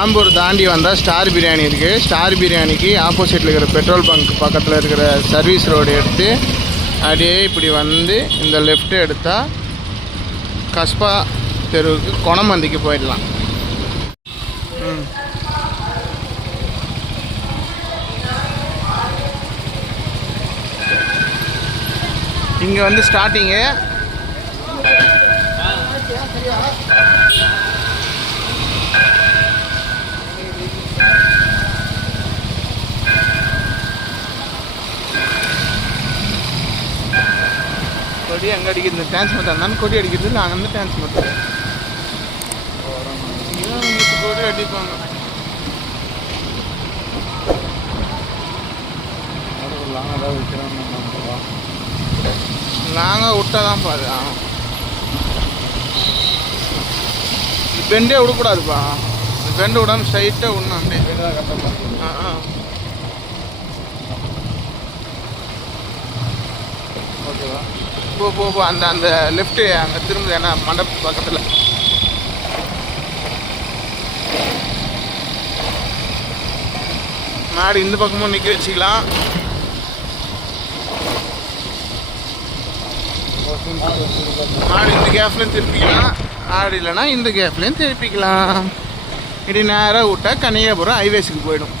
ஆம்பூர் தாண்டி வந்தால் ஸ்டார் பிரியாணி இருக்குது ஸ்டார் பிரியாணிக்கு ஆப்போசிட்டில் இருக்கிற பெட்ரோல் பங்க் பக்கத்தில் இருக்கிற சர்வீஸ் ரோடு எடுத்து அப்படியே இப்படி வந்து இந்த லெஃப்ட் எடுத்தால் கஸ்பா தெருவுக்கு கொணமந்திக்கு போயிடலாம். இங்கே வந்து ஸ்டார்டிங்கு கொடி அங்கே அடிக்கிறது மட்டும் இருந்தாலும் கொடி அடிக்கிறது இல்லை அங்கே மட்டும் கொடி அடிப்பாங்க. நாங்கள் விட்டா தான் பாரு பெண்டே விடக்கூடாதுப்பா. பெண்டு விடாமல் ஸ்ட்ரைட்டாக விடணும் அப்படியே. ஆ ஆ. ஓகேவா போ போ போ. அந்த அந்த லெஃப்ட்டு அங்கே திரும்ப ஏன்னா மண்டபத்து பக்கத்தில். மாடு இந்த பக்கமும் நிற்க வச்சுக்கலாம். மாடு இந்த கேப்லேயும் திருப்பிக்கலாம். ஆடு இல்லைன்னா இந்த கேப்லேயும் திருப்பிக்கலாம். இப்படி நேராக விட்டா கன்னியாபுரம் ஹைவேஸுக்கு போயிடும்.